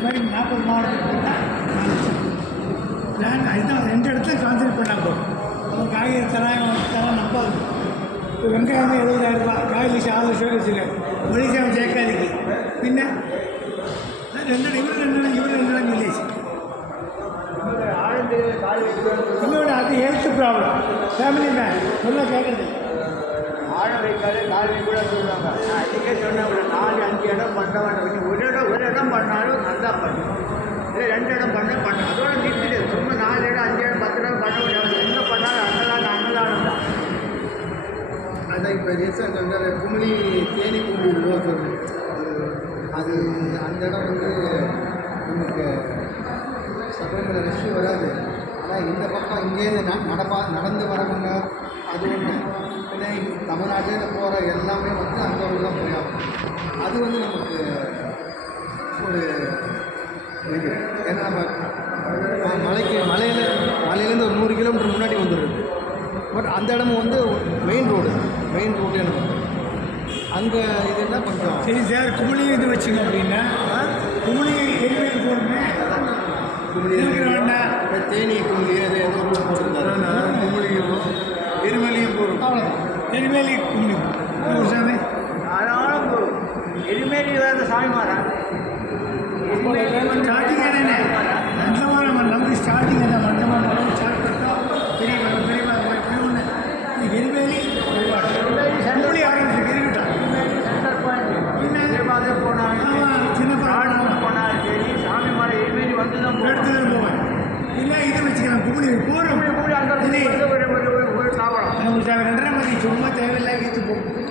மாதிரி நாற்பது மாவட்டத்துக்கு போட்டால் பிளான் அதுதான் ரெண்டு இடத்துல கான்சன்ட்ரேட் பண்ணால் போதும். அவன் காய்கறி தராங்க தரான் நம்பாது இப்போ வெங்காயமே எழுபதாயிரம் ரூபாய் காய் லட்சம் ஆறு லட்சம் வச்சுருக்கேன் ஒடிசாவை சேர்க்காதிக்கு பின்ன ரெண்டு இடம் ரெண்டு இடம் இவர் ரெண்டு நாள் வில்லேஜ் இன்னொன்று அது ஹெல்த் ப்ராப்ளம் ஃபேமிலி மேன் சொல்ல கேட்குறது ஆழம் வைக்காது கால் கூட சொல்லுவாங்க நான் அதுக்கே சொன்னேன் ஒரு நாலு அஞ்சு இடம் பண்ண வேண்டாம் ஒரு இடம் இடம் பண்ணாலும் நல்லா பண்ணும். இல்லை ரெண்டு இடம் பண்ண பண்ண அதோட நிறுத்திடு சும்மா நாலு இடம் அஞ்சு இடம் பத்து இடம் பண்ண முடியாது. என்ன பண்ணாலும் அன்னதானம் அன்னதானம் தான் அதான் இப்போ ரீசெண்ட் வந்து குமிழி தேனி குமிழி ரோடு அது அந்த இடம் வந்து நமக்கு சபரிமலை ரஷ்ஷு வராது. ஆனால் இந்த பக்கம் இங்கேருந்து ந நடப்பா நடந்து வரவங்க அது ஒன்று ஏன்னா தமிழ்நாட்டிலேருந்து போகிற எல்லாமே வந்து அந்த ஊர் தான் அது வந்து நமக்கு ஒரு இது. ஏன்னா நம்ம மலைக்கு மலையில் மலையிலேருந்து ஒரு நூறு கிலோமீட்டர் முன்னாடி வந்துடுது பட் அந்த இடமும் வந்து மெயின் ரோடு மெயின் ரோட்டே நமக்கு அங்கே இதுன்னா கொஞ்சம் சரி சார் குமிழி இது வச்சுங்க அப்படின்னா குமிழி எரிவேல் போடுமே குமிழி வேண்டாம் இப்போ தேனி குமிழி அது ஏதோ ரூட் போட்டிருந்தாரு குமிழியும் எருமலையும் போகும் அவ்வளோதான் எரிவேலி குமிழி. சாமி. தாராளம் போகும் வேறு சாமி மாறா ஸ்டார்டிங் என்னென்ன? மஞ்சமாக நம்ம நம்பி ஸ்டார்டிங் என்ன? மஞ்சமாக நம்ம ஸ்டார்ட் பண்ணோம் பெரிய பெரிய எரிவேலி சென்ட்ரலி ஆரம்பிச்சு கிரிக்கெட்டான் சின்ன போனால் சரி சாமி மரம் எரிவேலி வந்து தான் எடுத்து தான் போவேன். இல்லை இது வச்சுக்கலாம். பூலி போகிற பூலி அந்த ஒரு தாவரம் நமக்கு தேவை ரெண்டரை மாதிரி சும்மா தேவையில்லை இது போகும்.